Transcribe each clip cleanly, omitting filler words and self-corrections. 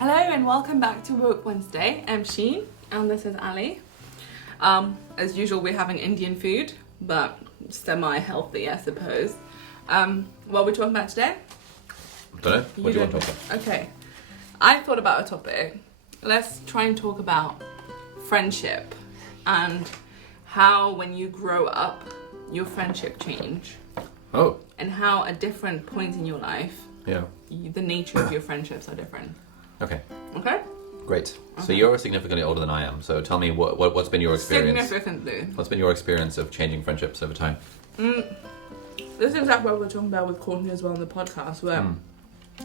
Hello and welcome back to Woke Wednesday. I'm Sheen and this is Ali. As usual, we're having Indian food, but semi-healthy, I suppose. What are we talking about today? Don't know. What do you want to talk about? Okay. I thought about a topic. Let's try and talk about friendship and how when you grow up, your friendship change. Oh. And how at different points in your life, Yeah. the nature of your friendships are different. Okay. Okay? Great. So you're significantly older than I am. So tell me what's been your experience? Significantly. What's been your experience of changing friendships over time? This is exactly what we're talking about with Courtney as well on the podcast, where,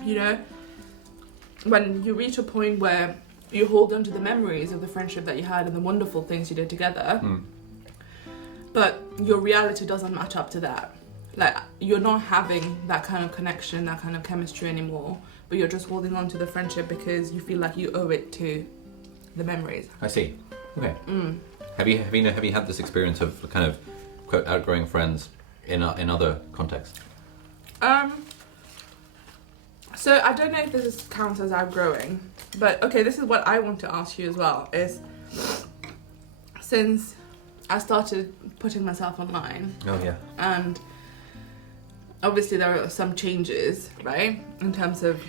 you know, when you reach a point where you hold on to the memories of the friendship that you had and the wonderful things you did together, but your reality doesn't match up to that. Like, you're not having that kind of connection, that kind of chemistry anymore, but you're just holding on to the friendship because you feel like you owe it to the memories. I see. Okay. Have you had this experience of kind of quote outgrowing friends in other contexts? So I don't know if this counts as outgrowing, but okay, this is what I want to ask you as well, is since I started putting myself online, Oh yeah. and obviously there are some changes, right, in terms of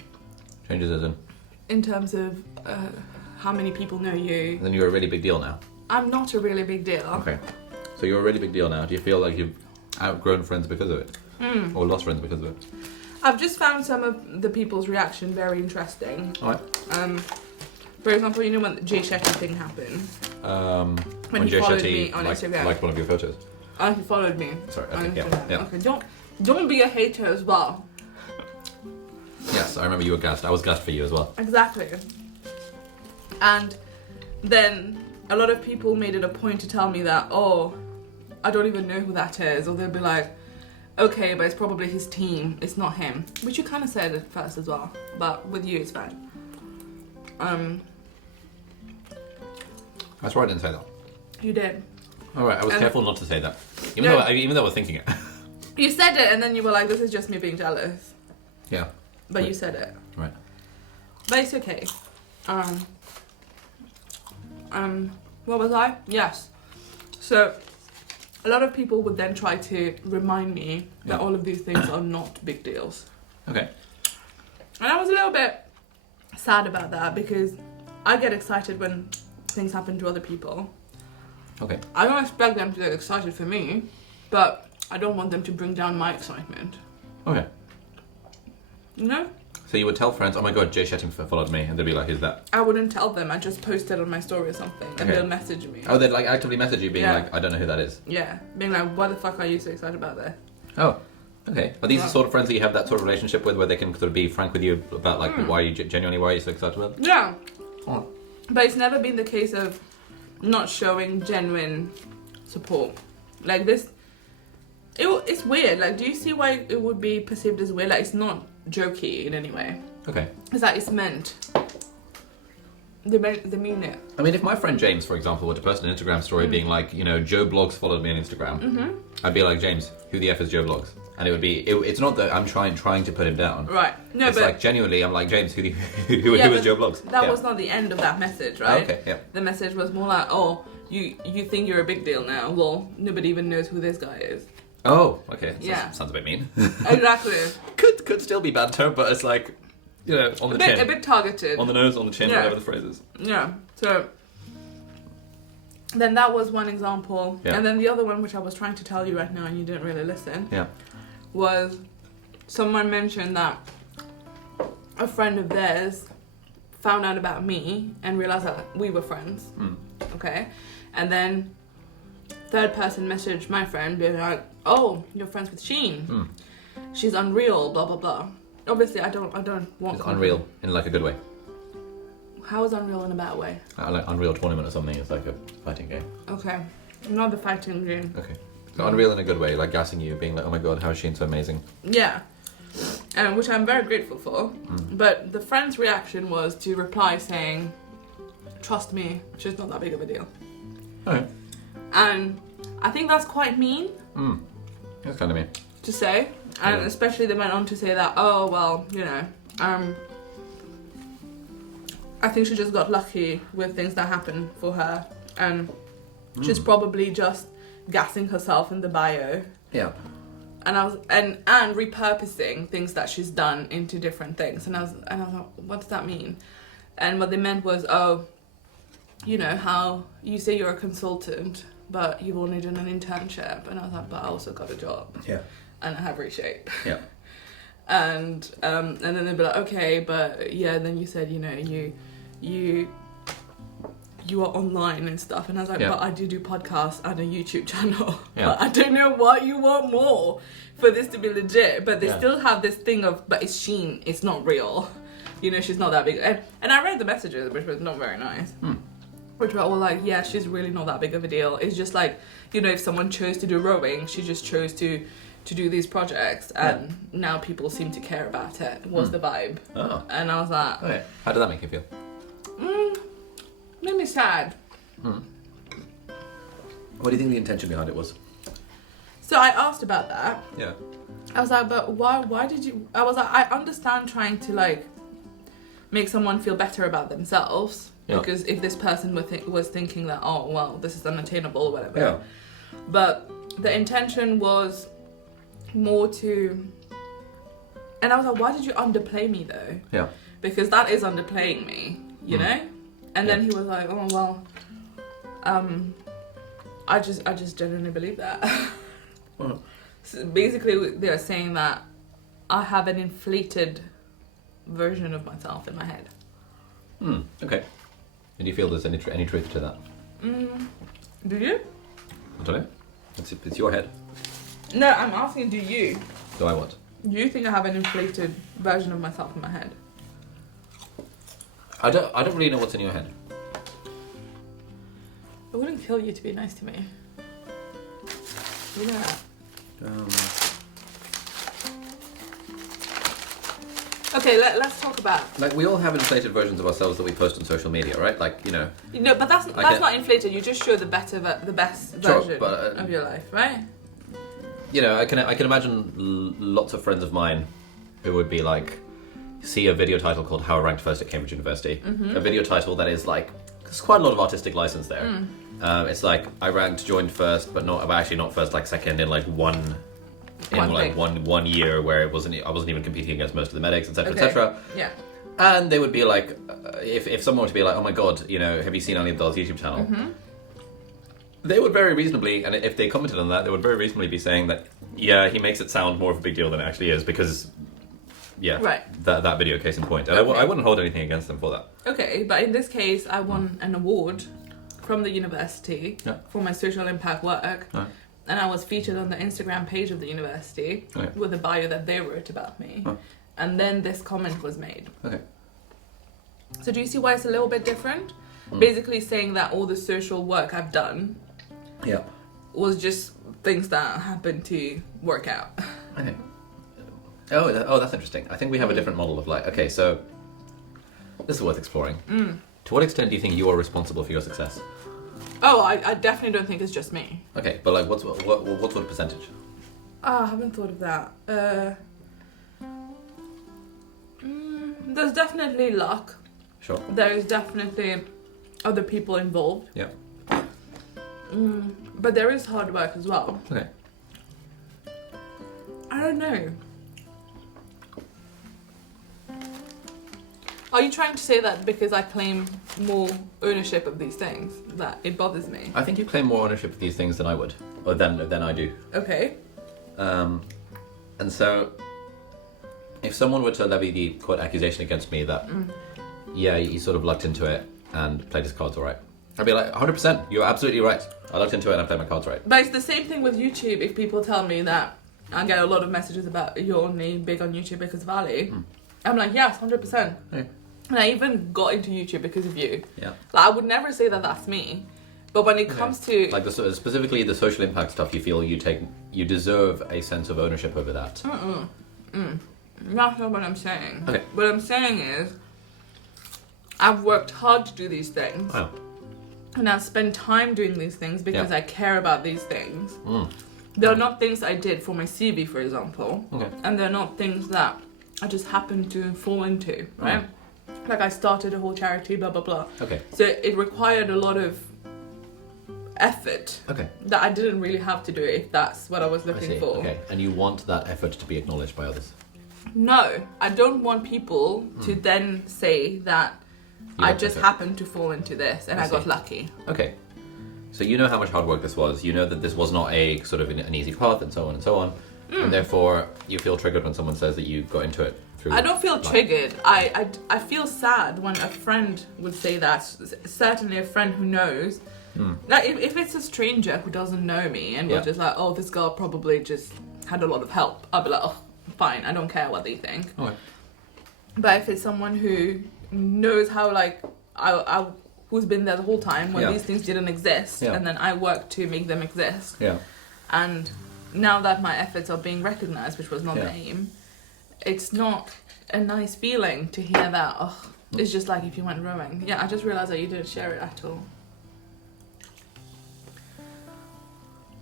Changes as in? how many people know you. Then you're a really big deal now. I'm not a really big deal. Okay. So you're a really big deal now. Do you feel like you've outgrown friends because of it? Or lost friends because of it? I've just found some of the people's reaction very interesting. Alright. For example, you know when the Jay Shetty thing happened? When he Jay followed Shetty me on Instagram. liked one of your photos. Oh, he followed me. Sorry, on okay, Instagram. yeah. Okay, don't be a hater as well. Yes, I remember you were gassed. I was gassed for you as well. Exactly. And then a lot of people made it a point to tell me that, oh, I don't even know who that is. Or they'll be like, okay, but it's probably his team. It's not him. Which you kind of said at first as well. But with you, it's fine. That's why I didn't say that. You did. Alright, I was careful not to say that. Even No. though I was thinking it. You said it and then you were like, this is just me being jealous. Yeah. But you said it. Right. But it's okay. What was I? Yes. So, a lot of people would then try to remind me that all of these things are not big deals. Okay. And I was a little bit sad about that because I get excited when things happen to other people. Okay. I don't expect them to get excited for me, but I don't want them to bring down my excitement. Okay. You know? So you would tell friends, oh my god, Jay Shetty followed me, and they'd be like, who's that? I wouldn't tell them. I just post it on my story or something, and they'll message me. Oh, they'd like actively message you being like, I don't know who that is. Yeah, being like, why the fuck are you so excited about this? Oh, okay. Are these the sort of friends that you have that sort of relationship with, where they can sort of be frank with you about like why are you so excited about it? Yeah. Oh. But it's never been the case of not showing genuine support. Like this, it's weird. Like, do you see why it would be perceived as weird? Like, it's not jokey in any way. Okay. It's like it's meant. They mean it. I mean, if my friend James, for example, were to post an Instagram story being like, you know, Joe Blogs followed me on Instagram, I'd be like, James, who the F is Joe Blogs? And it would be, it's not that I'm trying to put him down. Right. No, it's but like, genuinely, I'm like, James, who is Joe Blogs? That was not the end of that message, right? Oh, okay, yeah. The message was more like, oh, you think you're a big deal now. Well, nobody even knows who this guy is. Oh, okay. Yeah. Sounds a bit mean. Exactly. Could still be banter, but it's like, you know, on the chin. A bit targeted. On the nose, on the chin, whatever the phrase is. Yeah. So then that was one example. Yeah. And then the other one, which I was trying to tell you right now and you didn't really listen, was someone mentioned that a friend of theirs found out about me and realized that we were friends. Okay? And then third person messaged my friend being like, oh, you're friends with Sheen. She's unreal, blah, blah, blah. Obviously, I don't want... It's unreal in like a good way. How is unreal in a bad way? Like Unreal Tournament or something, it's like a fighting game. Okay. Not the fighting game. Okay. So Unreal in a good way, like gassing you, being like, oh my god, how is Sheen so amazing? Yeah. Which I'm very grateful for. But the friend's reaction was to reply saying, trust me, she's not that big of a deal. Okay. And I think that's quite mean. That's kind of mean. To say. And especially they went on to say that, oh, well, you know, I think she just got lucky with things that happened for her, and she's probably just gassing herself in the bio. Yeah. And I was and repurposing things that she's done into different things, and I was like, what does that mean? And what they meant was, you know how you say you're a consultant, but you've only done an internship, and I was like, but I also got a job. Yeah. And I have reshape. Yeah. And then they'd be like, okay, but yeah, then you said, you know, you are online and stuff, and I was like, but I do podcasts and a YouTube channel. But I don't know what you want more for this to be legit. But they still have this thing of, but it's Sheen, it's not real. You know, she's not that big. And I read the messages, which was not very nice. Which were all like, yeah, she's really not that big of a deal. It's just like, you know, if someone chose to do rowing, she just chose to do these projects, and now people seem to care about it, was the vibe. Oh. And I was like... Okay. How did that make you feel? Made me sad. What do you think the intention behind it was? So I asked about that. Yeah. I was like, but why did you... I was like, I understand trying to, like, make someone feel better about themselves. Yeah. Because if this person was thinking that, oh, well, this is unattainable or whatever. Yeah. But the intention was more to... And I was like, why did you underplay me, though? Yeah. Because that is underplaying me, you know? And then he was like, oh, well, I just genuinely believe that. So basically, they're saying that I have an inflated version of myself in my head. Okay. And do you feel there's any truth to that? Do you? I don't know. It's your head. No, I'm asking, do you? Do I what? Do you think I have an inflated version of myself in my head? I don't really know what's in your head. It wouldn't kill you to be nice to me. You know that? Okay, let's talk about... Like, we all have inflated versions of ourselves that we post on social media, right? Like, you know... No, but that's not inflated. You just show the best version of your life, right? You know, I can imagine lots of friends of mine who would be like... see a video title called How I Ranked First at Cambridge University. A video title that is like... There's quite a lot of artistic license there. It's like, I joined first, but actually not first, like second in like one year where I wasn't even competing against most of the medics, etc., etc. Yeah. And they would be like, if someone were to be like, oh my god, you know, have you seen Ali Abdal's YouTube channel? They would very reasonably, and if they commented on that, they would very reasonably be saying that, yeah, he makes it sound more of a big deal than it actually is, because, yeah, that video, case in point. And I wouldn't hold anything against them for that. Okay, but in this case, I won an award from the university for my social impact work. And I was featured on the Instagram page of the university with a bio that they wrote about me. And then this comment was made. Okay. So do you see why it's a little bit different? Basically saying that all the social work I've done was just things that happened to work out. Okay. Oh, that's interesting. I think we have a different model of like, okay, so this is worth exploring. To what extent do you think you are responsible for your success? Oh, I definitely don't think it's just me. Okay, but like, what sort of percentage? Oh, I haven't thought of that. There's definitely luck. Sure. There is definitely other people involved. Yeah. But there is hard work as well. Okay. I don't know. Are you trying to say that because I claim more ownership of these things, that it bothers me? I think you claim more ownership of these things than I would, or than I do. Okay. And so, if someone were to levy the quote accusation against me that, yeah, he sort of lucked into it and played his cards all right, I'd be like, 100%, you're absolutely right. I lucked into it and I played my cards right. But it's the same thing with YouTube. If people tell me that, I get a lot of messages about you're only big on YouTube because of Ali. I'm like, yes, 100%. Okay. And I even got into YouTube because of you. Yeah. Like, I would never say that that's me. But when it comes to... Like, specifically the social impact stuff, you feel you deserve a sense of ownership over that. That's not what I'm saying. Okay. What I'm saying is, I've worked hard to do these things. Oh. And I've spent time doing these things because I care about these things. They're not things I did for my CV, for example. Okay. And they're not things that I just happened to fall into, right? Like, I started a whole charity, blah, blah, blah. Okay. So it required a lot of effort Okay. that I didn't really have to do if that's what I was I looking see. for. Okay. And you want that effort to be acknowledged by others. No, I don't want people to then say that I have just effort. happened to fall into this and I I got see. lucky. Okay. So you know how much hard work this was. You know that this was not a sort of an easy path, and so on and so on. And therefore, you feel triggered when someone says that you got into it through. I don't feel life. triggered. I feel sad when a friend would say that. Certainly a friend who knows. Like, if it's a stranger who doesn't know me and was just like, oh, this girl probably just had a lot of help, I'll be like, oh, fine, I don't care what they think. Okay. But if it's someone who knows how, like, I who's been there the whole time when these things didn't exist, and then I worked to make them exist. Yeah. And now that my efforts are being recognised, which was not the aim, it's not a nice feeling to hear that. Oh, it's just like if you went rowing. Yeah, I just realised that you didn't share it at all.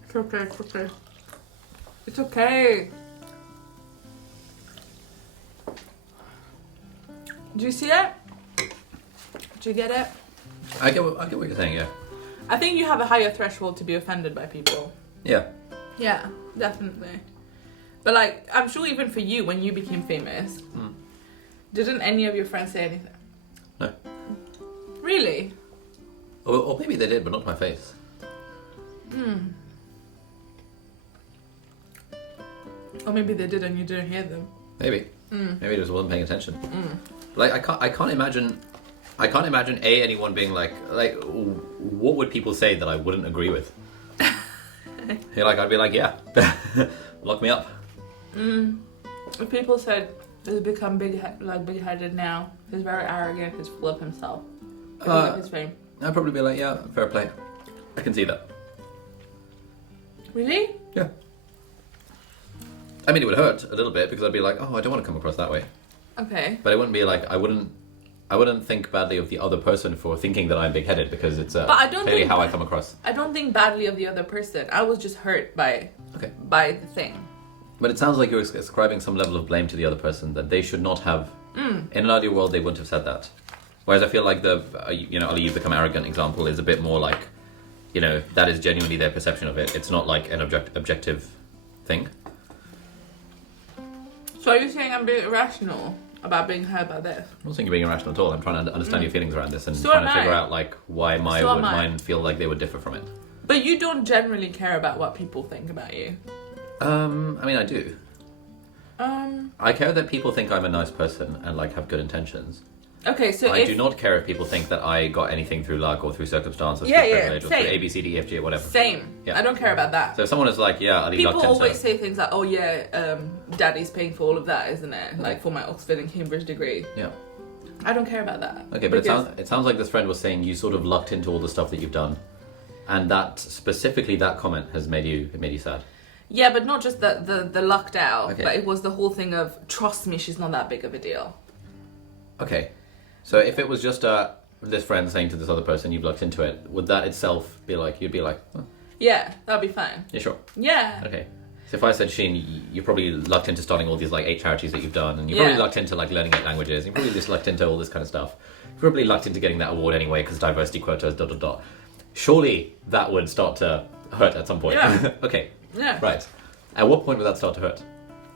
It's okay, it's okay. It's okay. Do you see it? Do you get it? I get what you're saying. Yeah. I think you have a higher threshold to be offended by people. Yeah. Yeah, definitely. But, like, I'm sure even for you, when you became famous, didn't any of your friends say anything? No. Really? Or maybe they did, but not to my face. Or maybe they did and you didn't hear them. Maybe. Maybe I just wasn't paying attention. Like I can't imagine anyone being like what would people say that I wouldn't agree with? You're like, I'd be like, yeah, lock me up. If people said he's become big-headed now, he's very arrogant, he's full of himself. Because of his fame. I'd probably be like, yeah, fair play. I can see that. Really? Yeah. I mean, it would hurt a little bit because I'd be like, oh, I don't want to come across that way. Okay. But it wouldn't be like I wouldn't think badly of the other person for thinking that I'm big-headed because it's But I don't clearly think how I come across. I don't think badly of the other person. I was just hurt by the thing. But it sounds like you're ascribing some level of blame to the other person that they should not have. In an ideal world, they wouldn't have said that. Whereas I feel like Ali, you become arrogant example is a bit more like, that is genuinely their perception of it. It's not like an objective thing. So are you saying I'm being irrational about being hurt by this? I'm not saying you're being irrational at all. I'm trying to understand your feelings around this and So trying am to figure I. out like why mine feel like they would differ from it. But you don't generally care about what people think about you. I mean, I do. I care that people think I'm a nice person and like have good intentions. Okay, so I do not care if people think that I got anything through luck or through circumstance or through Yeah, privilege or through A, B, C, D, E, F, G, or whatever. Same. Yeah. I don't care about that. So if someone is like, yeah, Ali People lucked into... always say things like, oh yeah, daddy's paying for all of that, isn't it? Like for my Oxford and Cambridge degree. Yeah. I don't care about that. Okay, but it sounds like this friend was saying you sort of lucked into all the stuff that you've done. And that, specifically that comment has made you sad. Yeah, but not just the lucked out, Okay. but it was the whole thing of, trust me, she's not that big of a deal. Okay. So if it was just this friend saying to this other person, you've lucked into it, would that itself be like, you'd be like, oh, Yeah, that'd be fine. yeah, sure. Yeah. Okay. So if I said, Sheen, you probably lucked into starting all these like 8 charities that you've done, and you probably lucked into like learning 8 languages, and you probably just lucked into all this kind of stuff. You probably lucked into getting that award anyway because diversity quotas, ... Surely that would start to hurt at some point. Yeah. Okay. Yeah. Right. At what point would that start to hurt?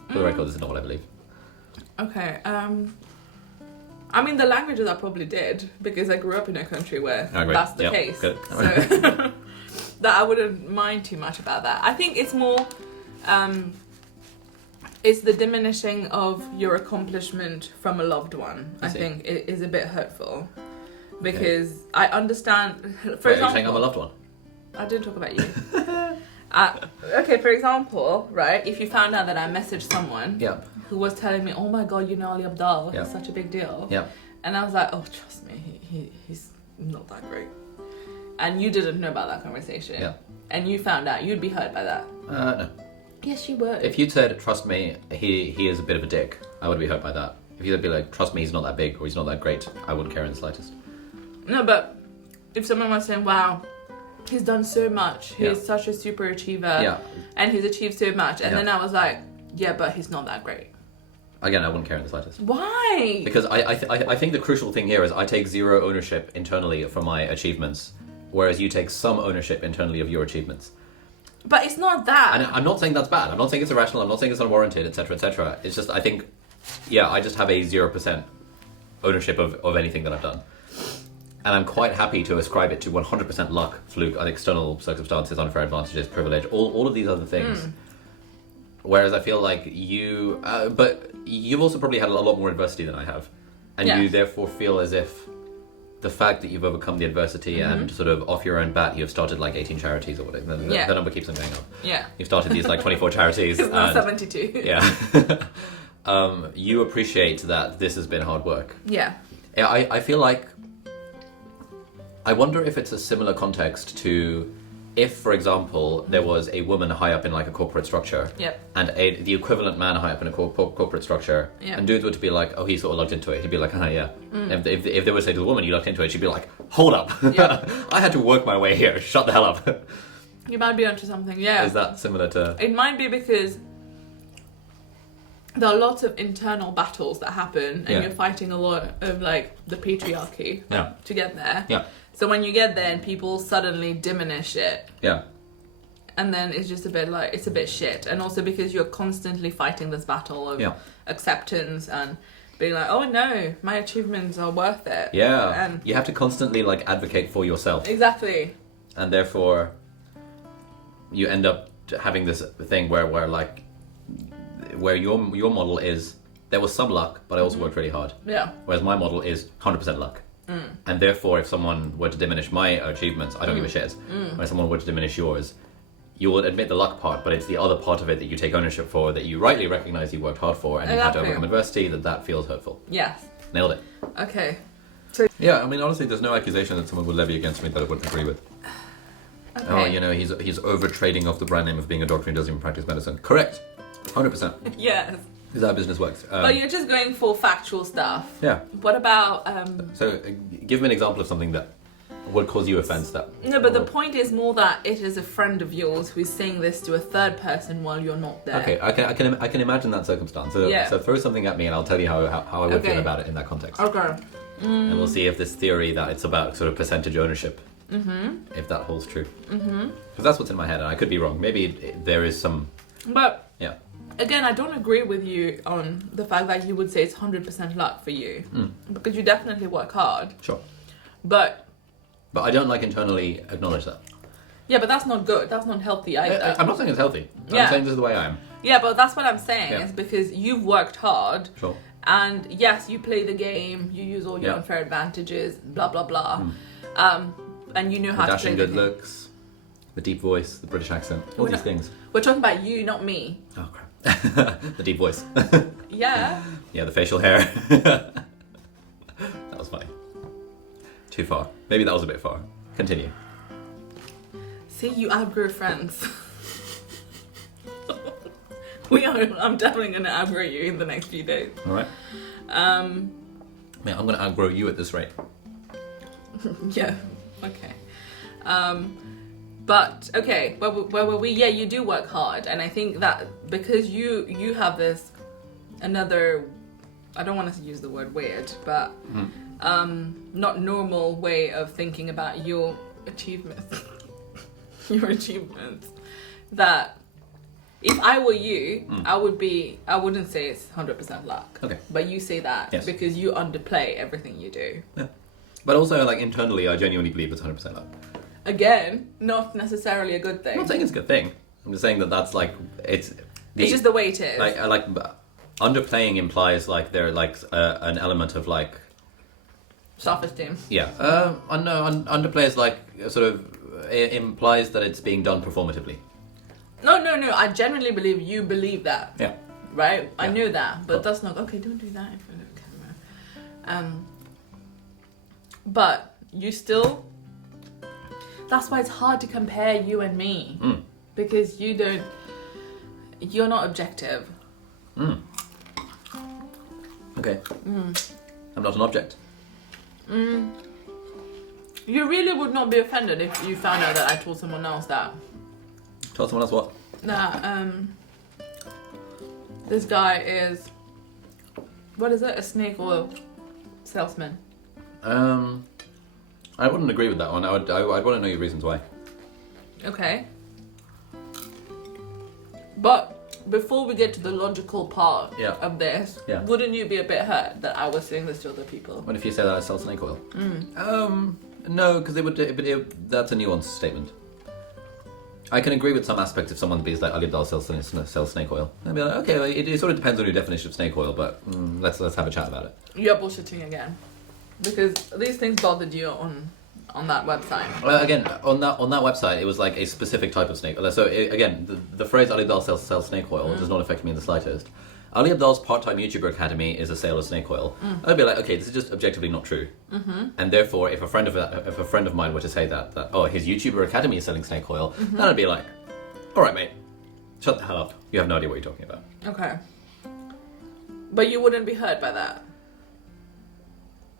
For the record, this is not what I believe. Okay, I mean, the languages I probably did, because I grew up in a country where that's the case. Good. So, that I wouldn't mind too much about that. I think it's more, it's the diminishing of your accomplishment from a loved one, I think, it is a bit hurtful. Because I understand, for example... Are you saying I'm a loved one? I didn't talk about you. Okay, for example, right, if you found out that I messaged someone who was telling me, oh my god, you know Ali Abdal, it's such a big deal. Yeah. And I was like, oh, trust me, he's not that great. And you didn't know about that conversation. Yeah. And you found out, you'd be hurt by that. No. Yes, you would. If you'd said, trust me, he is a bit of a dick, I would be hurt by that. If you'd be like, trust me, he's not that big or he's not that great, I wouldn't care in the slightest. No, but if someone was saying, wow, he's done so much, he's such a super achiever, and he's achieved so much, and then I was like, yeah, but he's not that great. Again, I wouldn't care in the slightest. Why? Because I think the crucial thing here is I take zero ownership internally for my achievements, whereas you take some ownership internally of your achievements. But it's not that. And I'm not saying that's bad. I'm not saying it's irrational. I'm not saying it's unwarranted, etc., etc. It's just I think, I just have a 0% ownership of anything that I've done. And I'm quite happy to ascribe it to 100% luck, fluke, external circumstances, unfair advantages, privilege, all of these other things. Whereas I feel like you... but you've also probably had a lot more adversity than I have. And you therefore feel as if the fact that you've overcome the adversity and sort of off your own bat, you've started like 18 charities or whatever. The number keeps on going up. Yeah. You've started these like 24 charities. It's now 72. Yeah. You appreciate that this has been hard work. Yeah. I feel like... I wonder if it's a similar context to if, for example, there was a woman high up in like a corporate structure and the equivalent man high up in a corporate structure and dudes were to be like, oh, he sort of lucked into it. He'd be like, yeah. If they would say to the woman, you lucked into it, she'd be like, hold up. I had to work my way here. Shut the hell up. You might be onto something, yeah. Is that similar to... It might be because there are lots of internal battles that happen and you're fighting a lot of like the patriarchy to get there. Yeah. So when you get there and people suddenly diminish it. Yeah. And then it's just a bit like, it's a bit shit. And also because you're constantly fighting this battle of acceptance and being like, oh no, my achievements are worth it. Yeah. And you have to constantly like advocate for yourself. Exactly. And therefore you end up having this thing where your model is, there was some luck, but I also worked really hard. Yeah. Whereas my model is 100% luck. And therefore, if someone were to diminish my achievements, I don't give a shit. When someone were to diminish yours, you will admit the luck part, but it's the other part of it that you take ownership for, that you rightly recognise you worked hard for, and you had to overcome adversity, that feels hurtful. Yes. Nailed it. Okay. Yeah, I mean, honestly, there's no accusation that someone would levy against me that I wouldn't agree with. Okay. Oh, you know, he's over-trading off the brand name of being a doctor and doesn't even practice medicine. Correct. 100%. Yes. Is that how business works? But you're just going for factual stuff. Yeah. What about... So, give me an example of something that would cause you offence. No, but the point is more that it is a friend of yours who's saying this to a third person while you're not there. Okay, I can imagine that circumstance. So throw something at me and I'll tell you how I would feel about it in that context. Okay. And we'll see if this theory that it's about sort of percentage ownership, if that holds true. Because that's what's in my head, and I could be wrong. Maybe there is some... But... Yeah. Again, I don't agree with you on the fact that you would say it's 100% luck for you. Because you definitely work hard. Sure. But I don't internally acknowledge that. Yeah, but that's not good. That's not healthy either. I'm not saying it's healthy. I'm saying this is the way I am. Yeah, but that's what I'm saying. Is because you've worked hard. Sure. And yes, you play the game. You use all your unfair advantages. Blah blah blah. And you know how to play the game. Dashing good looks, the deep voice, the British accent, all these things. We're talking about you, not me. Oh crap. The deep voice. Yeah. Yeah, the facial hair. That was funny. Too far. Maybe that was a bit far. Continue. See, you outgrow friends. I'm definitely going to outgrow you in the next few days. Alright. Man, I'm going to outgrow you at this rate. Yeah, okay. But, okay, where were we? Yeah, you do work hard. And I think that because you have this, another, I don't want to use the word weird, but not normal way of thinking about your achievements. Your achievements. That if I were you, I wouldn't say it's 100% luck. Okay. But you say that because you underplay everything you do. Yeah. But also, internally, I genuinely believe it's 100% luck. Again, not necessarily a good thing. I'm not saying it's a good thing. I'm just saying that that's it's just the way it is. Underplaying implies there an element of self-esteem. Yeah. No, underplay is it implies that it's being done performatively. No. I genuinely believe you believe that. Yeah. Right? Yeah. I knew that, but that's not okay. Don't do that in front of the camera. But you still. That's why it's hard to compare you and me because you're not objective. Okay. I'm not an object. You really would not be offended if you found out that I told someone else that. Told someone else what? That this guy is What is it? A snake oil salesman? I wouldn't agree with that one. I'd want to know your reasons why. Okay. But before we get to the logical part of this, wouldn't you be a bit hurt that I was saying this to other people? What if you say that I sell snake oil? No, because that's a nuanced statement. I can agree with some aspects if someone is like, Ali Abdaal sells snake oil. I'd be like, okay, well, it sort of depends on your definition of snake oil, but let's have a chat about it. You're bullshitting again. Because these things bothered you on that website. Again, on that website, it was like a specific type of snake oil. So again, the phrase Ali Abdaal sells snake oil does not affect me in the slightest. Ali Abdaal's part-time YouTuber academy is a sale of snake oil. I'd be like, okay, this is just objectively not true. And therefore, if a friend of mine were to say that his YouTuber academy is selling snake oil, then I'd be like, all right, mate, shut the hell up. You have no idea what you're talking about. Okay. But you wouldn't be hurt by that.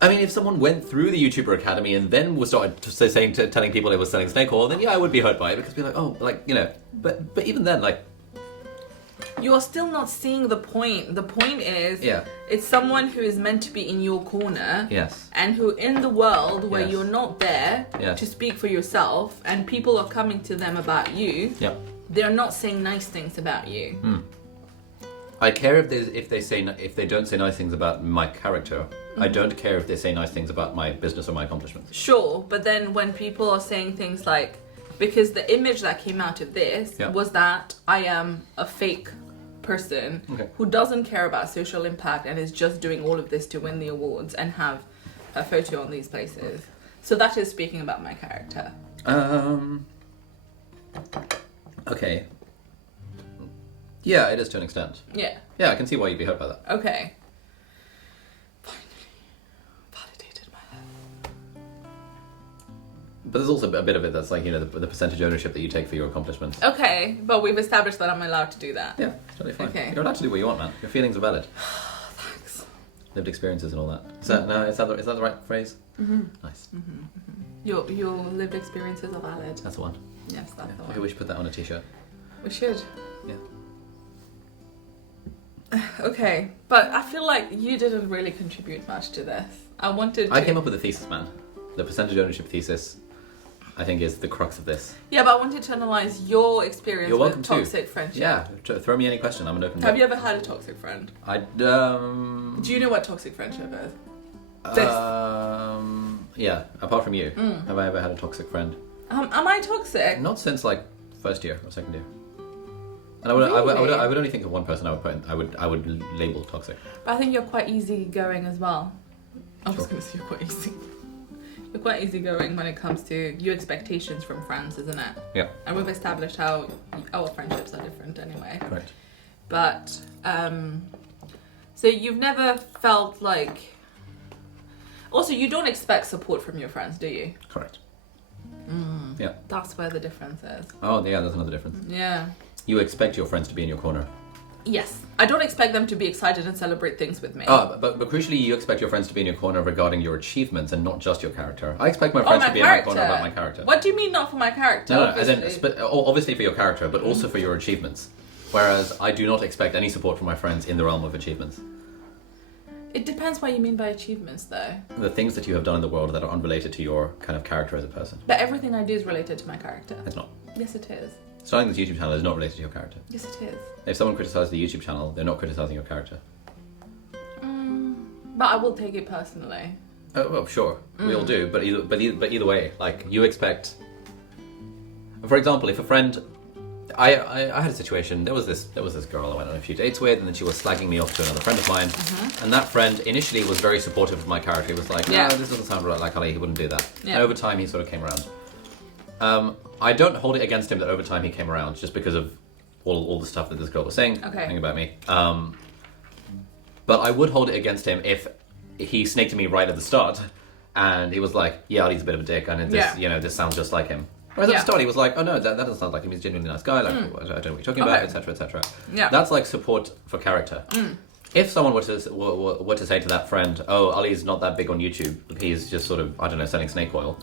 I mean, if someone went through the YouTuber Academy and then was started telling people it was selling snake oil, then yeah, I would be hurt by it because be like, oh, like, you know, but even then, like, you're still not seeing the point. The point is, it's someone who is meant to be in your corner, and who in the world where you're not there to speak for yourself, and people are coming to them about you, they're not saying nice things about you. I care if they don't say nice things about my character. I don't care if they say nice things about my business or my accomplishments. Sure, but then when people are saying things like, because the image that came out of this was that I am a fake person who doesn't care about social impact and is just doing all of this to win the awards and have a photo on these places. So that is speaking about my character. Okay. Yeah, it is to an extent. Yeah. Yeah, I can see why you'd be hurt by that. Okay. Finally. Validated my head. But there's also a bit of it that's like, you know, the percentage ownership that you take for your accomplishments. Okay, but we've established that I'm allowed to do that. Yeah, it's totally fine. Okay. You're allowed to do what you want, man. Your feelings are valid. Thanks. Lived experiences and all that. Is that the right phrase? Nice. Your lived experiences are valid. That's the one. Yes, that's the one. Maybe we should put that on a t-shirt. We should. Yeah. Okay, but I feel like you didn't really contribute much to this. I came up with a thesis, man. The percentage ownership thesis, I think, is the crux of this. Yeah, but I wanted to analyse your experience with toxic friendship. Yeah, throw me any question. I'm an open book. Have you ever had a toxic friend? Do you know what toxic friendship is? Yeah, apart from you. Have I ever had a toxic friend? Am I toxic? Not since like first year or second year. And I would only think of one person I would label toxic. But I think you're quite easygoing as well. I was going to say you're quite easy. You're quite easygoing when it comes to your expectations from friends, isn't it? Yeah. And we've established how our friendships are different anyway. Correct. But so you've never felt like. Also, you don't expect support from your friends, do you? Correct. Yeah. That's where the difference is. Oh, yeah, that's another difference. Yeah. You expect your friends to be in your corner. Yes. I don't expect them to be excited and celebrate things with me. But crucially, you expect your friends to be in your corner regarding your achievements and not just your character. I expect my friends to be in my corner about my character. What do you mean not for my character? No, obviously for your character, but also for your achievements. Whereas I do not expect any support from my friends in the realm of achievements. It depends what you mean by achievements, though. The things that you have done in the world that are unrelated to your kind of character as a person. But everything I do is related to my character. It's not. Yes, it is. Starting this YouTube channel is not related to your character. Yes, it is. If someone criticizes the YouTube channel, they're not criticizing your character. But I will take it personally. Oh, well, sure. We all do. But either way, like, you expect... For example, if a friend... I had a situation, there was this girl I went on a few dates with, and then she was slagging me off to another friend of mine, and that friend initially was very supportive of my character. He was like, no, this doesn't sound right like Ali, he wouldn't do that. Yeah. And over time he sort of came around. I don't hold it against him that over time he came around, just because of all the stuff that this girl was saying about me. But I would hold it against him if he snaked me right at the start, and he was like, yeah, Ali's a bit of a dick, and this sounds just like him. Whereas at the start he was like, oh no, that doesn't sound like him, he's a genuinely nice guy, like, I don't know what you're talking about, etc, etc. Yeah. That's like support for character. If someone were to say to that friend, oh, Ali's not that big on YouTube, he's just sort of, I don't know, selling snake oil.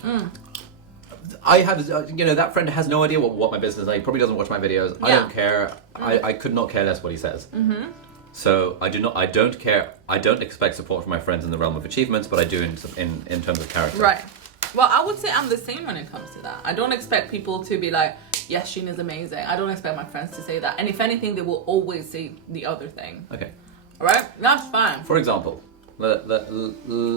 I have, that friend has no idea what my business is, he probably doesn't watch my videos, I don't care, I could not care less what he says. So I don't care. I don't expect support from my friends in the realm of achievements, but I do in terms of character. Right. Well, I would say I'm the same when it comes to that. I don't expect people to be like, yes, Sheen is amazing. I don't expect my friends to say that. And if anything, they will always say the other thing. Okay. All right? That's fine. For example, let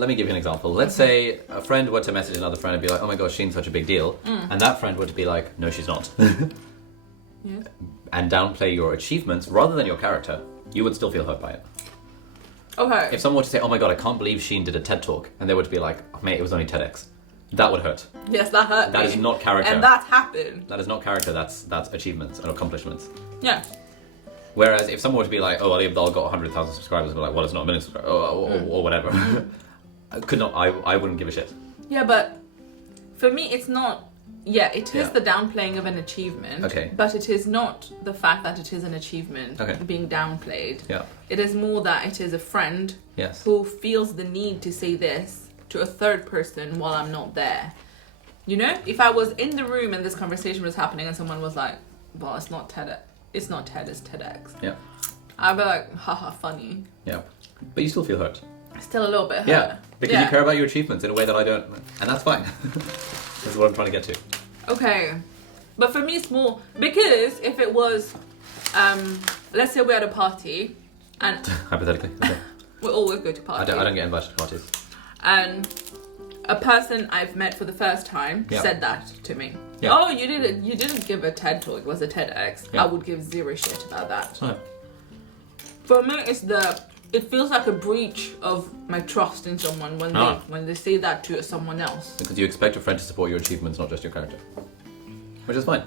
me give you an example. Let's say a friend were to message another friend and be like, oh my gosh, Sheen's such a big deal. And that friend were to be like, no, she's not. Yes. And downplay your achievements rather than your character, you would still feel hurt by it. Okay. If someone were to say, oh my god, I can't believe Sheen did a TED Talk, and they were to be like, oh, mate, it was only TEDx. That would hurt. Yes, that hurt That me. is not character. And that's happened. That is not character, that's achievements and accomplishments. Yeah. Whereas if someone were to be like, oh, Ali Abdal got 100,000 subscribers, we're like, well, it's not a million subscribers, or whatever. I wouldn't give a shit. Yeah, but for me, it's not... Yeah, it is Yeah. the downplaying of an achievement. Okay. But it is not the fact that it is an achievement being downplayed. Yeah. It is more that it is a friend Yes. who feels the need to say this to a third person while I'm not there. You know? If I was in the room and this conversation was happening and someone was like, well, it's not TED, it's TEDx. Yeah. I'd be like, haha, funny. Yeah. But you still feel hurt. Still a little bit hurt. Yeah. Because you care about your achievements in a way that I don't. And that's fine. That's what I'm trying to get to. Okay. But for me, it's more... Because if it was... let's say we're at a party and... Hypothetically. Okay. We always go to parties. I don't get invited to parties. And a person I've met for the first time said that to me. Yeah. Oh, you didn't give a TED talk, it was a TEDx. Yeah. I would give zero shit about that. Oh. For me, it feels like a breach of my trust in someone when they say that to someone else. Because you expect a friend to support your achievements, not just your character. Which is fine.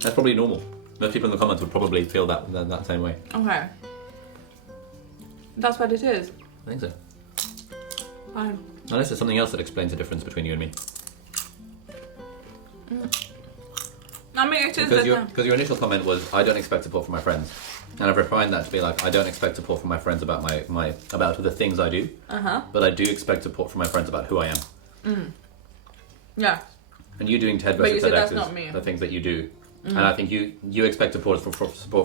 That's probably normal. Most people in the comments would probably feel that same way. Okay. That's what it is. I think so. Fine. Unless there's something else that explains the difference between you and me. I mean, it is Because your initial comment was, I don't expect support from my friends. And I've refined that to be like, I don't expect support from my friends about about the things I do. But I do expect support from my friends about who I am. Yeah. And you doing TED But you versus said that's TEDx not is me. the things that you do. And I think you expect support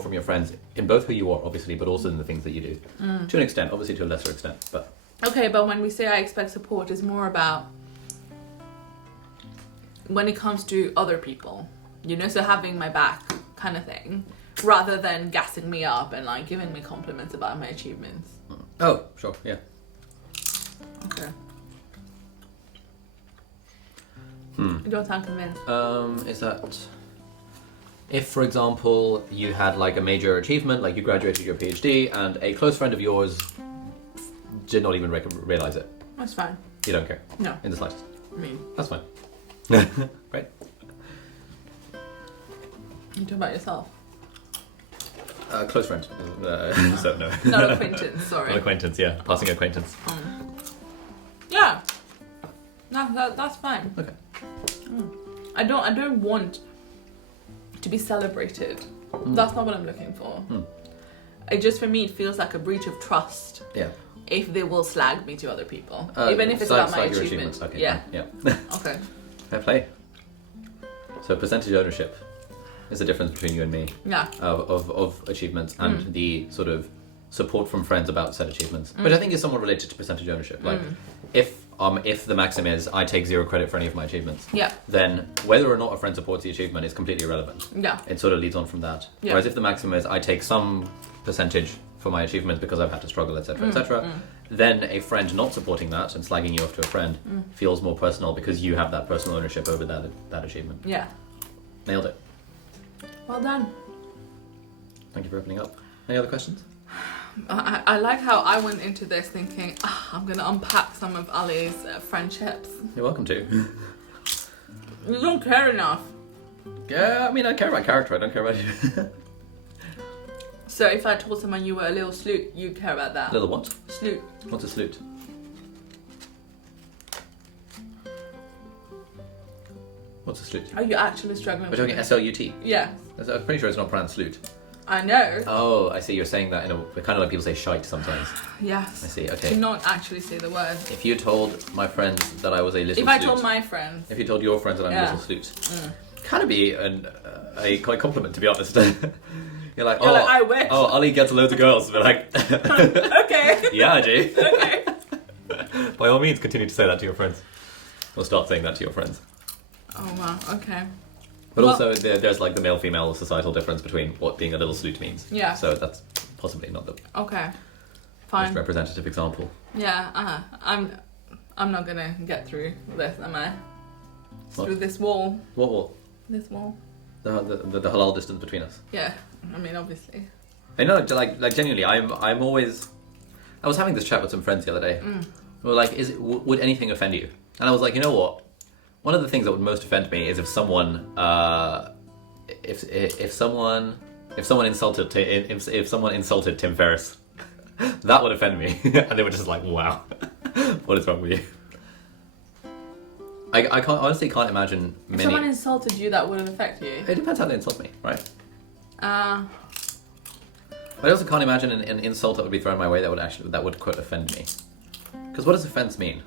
from your friends in both who you are, obviously, but also in the things that you do. To an extent, obviously to a lesser extent. But Okay, but when we say I expect support, it's more about when it comes to other people, you know, so having my back kind of thing, rather than gassing me up and like giving me compliments about my achievements. oh, sure, yeah. Okay. You don't sound convinced. Is that if, for example, you had like a major achievement, like you graduated your PhD, and a close friend of yours did not even realize it? That's fine. You don't care? No. In the slightest? I mean, That's fine. Right? you talk about yourself. Close friend. So no. Not acquaintance, sorry. Not acquaintance, yeah. Passing acquaintance. Yeah. No, that's fine. Okay. I don't want to be celebrated. That's not what I'm looking for. It just, for me, it feels like a breach of trust. Yeah. If they will slag me to other people, even if it's about my achievements. Okay. Yeah. Yeah. Okay. Fair play. So percentage ownership is the difference between you and me Yeah. of achievements and the sort of support from friends about said achievements, which I think is somewhat related to percentage ownership. Like, if the maxim is I take zero credit for any of my achievements, Yeah. then whether or not a friend supports the achievement is completely irrelevant. Yeah. It sort of leads on from that. Yeah. Whereas if the maxim is I take some percentage for my achievements because I've had to struggle, etc., etc., then a friend not supporting that and slagging you off to a friend feels more personal because you have that personal ownership over that achievement. Yeah. Nailed it. Well done. Thank you for opening up. Any other questions? I like how I went into this thinking, I'm going to unpack some of Ali's friendships. You're welcome to. You don't care enough. Yeah, I mean, I care about character. I don't care about you. So if I told someone you were a little sloot, you'd care about that. Little what? Sloot. What's a sloot? What's a sloot? Are you actually struggling We're talking with it? S-L-U-T. Yeah. I'm pretty sure it's not pronounced sloot. I know. Oh, I see. You're saying that in a kind of like people say shite sometimes. Yes. I see. Do Okay. not actually say the word. If you told my friends that I was a little If I sloot, told my friends. if you told your friends that I'm a Yeah. little sloot, kind of be a quite compliment, to be honest. You're like, I wish. Oh, Ollie gets loads of girls. We're like, Okay. yeah, G. Okay. By all means, continue to say that to your friends. Or start saying that to your friends. Oh wow. Okay. But Well- also, there's like the male-female societal difference between what being a little slut means. Yeah. So that's possibly not the Okay. most Fine. representative example. Yeah. I'm not gonna get through this, am I? What? Through this wall. What will This wall. the halal distance between us? Yeah. I mean, obviously. I know, like genuinely, I'm always. I was having this chat with some friends the other day. We were like, would anything offend you? And I was like, you know what? One of the things that would most offend me is if someone, if someone insulted Tim Ferriss, that would offend me. And they were just like, wow, what is wrong with you? I honestly can't imagine If many. someone insulted you, that wouldn't affect you. It depends how they insult me, right? Uh, But I also can't imagine an insult that would be thrown my way that would quote offend me. Because what does offense mean?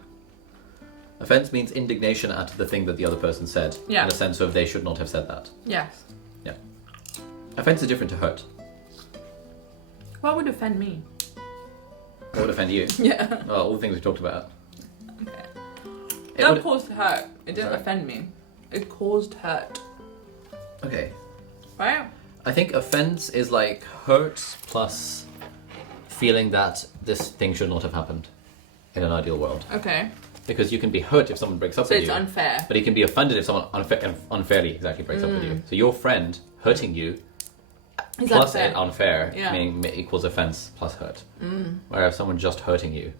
Offense means indignation at the thing that the other person said. Yeah. In a sense of they should not have said that. yes. Yeah. Offense is different to hurt. What would offend me? What would offend you? Yeah. Well, all the things we talked about. Okay. It That would- caused hurt. It didn't Sorry? offend me. It caused hurt. Okay. Right? I think offense is like hurt plus feeling that this thing should not have happened in an ideal world. Okay. Because you can be hurt if someone breaks up So with it's you. unfair. But you can be offended if someone unfairly exactly breaks up with you. So your friend hurting you It's plus unfair. unfair Yeah. meaning equals offense plus hurt. Whereas someone just hurting you,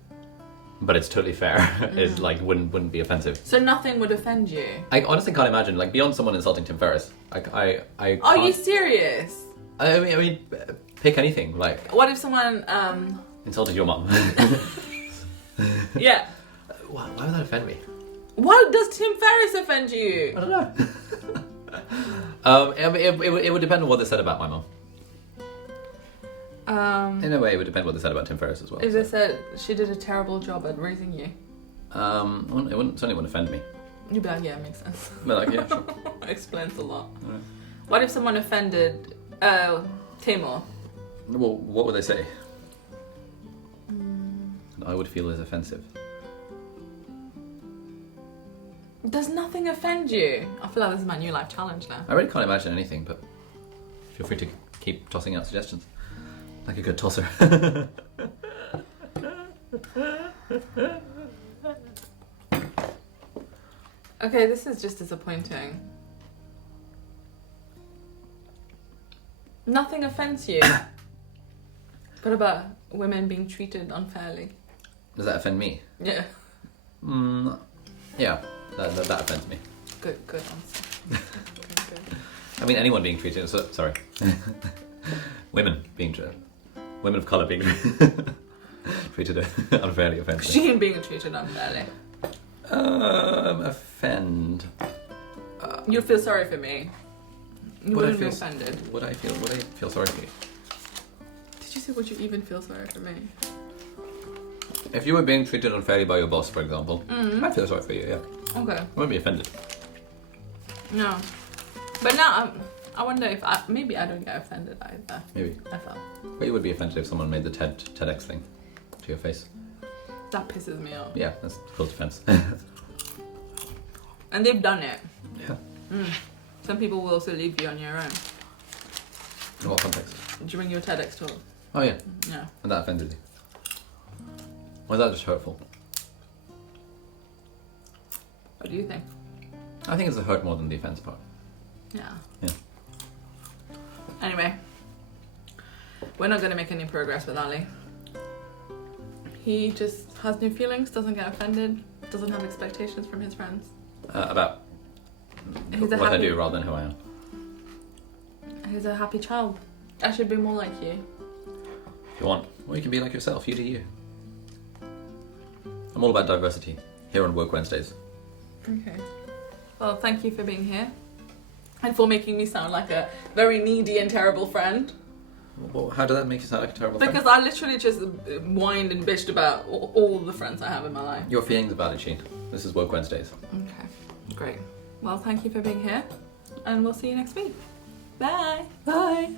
but it's totally fair, is like wouldn't be offensive. So nothing would offend you. I honestly can't imagine, like, beyond someone insulting Tim Ferriss. Like I Are you can't- serious? I mean, pick anything. Like What if someone insulted your mum. yeah. Why would that offend me? Why does Tim Ferriss offend you? I don't know. It would depend on what they said about my mum. In a way, it would depend what they said about Tim Ferriss as well. If they said she did a terrible job at raising you, It certainly wouldn't offend me. you'd be like, yeah, makes sense. But like, yeah, sure. Explains a lot. Right. What if someone offended Timor? Well, what would they say? I would feel is offensive. Does nothing offend you? I feel like this is my new life challenge now. I really can't imagine anything, but feel free to keep tossing out suggestions. Like a good tosser. Okay, this is just disappointing. Nothing offends you. What about women being treated unfairly? Does that offend me? Yeah. Yeah, that offends me. Good answer. Good. I mean, anyone being treated. Sorry. Women of colour being treated unfairly offends me. Sheen being treated unfairly. Offend. You'd feel sorry for me. You Would I wouldn't be feel- offended. Would I feel sorry for you? Did you say would you even feel sorry for me? If you were being treated unfairly by your boss, for example, I'd feel sorry for you, yeah. Okay. I wouldn't be offended. No. But now I wonder if maybe I don't get offended either. Maybe. I felt. But you would be offended if someone made the TEDx thing to your face. That pisses me off. Yeah, that's close defense. And they've done it. Yeah. Some people will also leave you on your own In what context? during your TEDx talk. Oh, yeah. Yeah. And that offended you. Or is that just hurtful? What do you think? I think it's the hurt more than the offense part. Yeah. Yeah. Anyway, we're not going to make any progress with Ali. He just has no feelings, doesn't get offended, doesn't have expectations from his friends. About He's a what I happy- do rather than who I am. He's a happy child. I should be more like you. If you want. Or you can be like yourself. You do you. I'm all about diversity. Here on Work Wednesdays. Okay. Well, thank you for being here. And for making me sound like a very needy and terrible friend. Well, how did that make you sound like a terrible friend? Because I literally just whined and bitched about all the friends I have in my life. Your feelings about it, Sheen. This is Work Wednesdays. Okay, great. Well, thank you for being here. And we'll see you next week. Bye. Bye.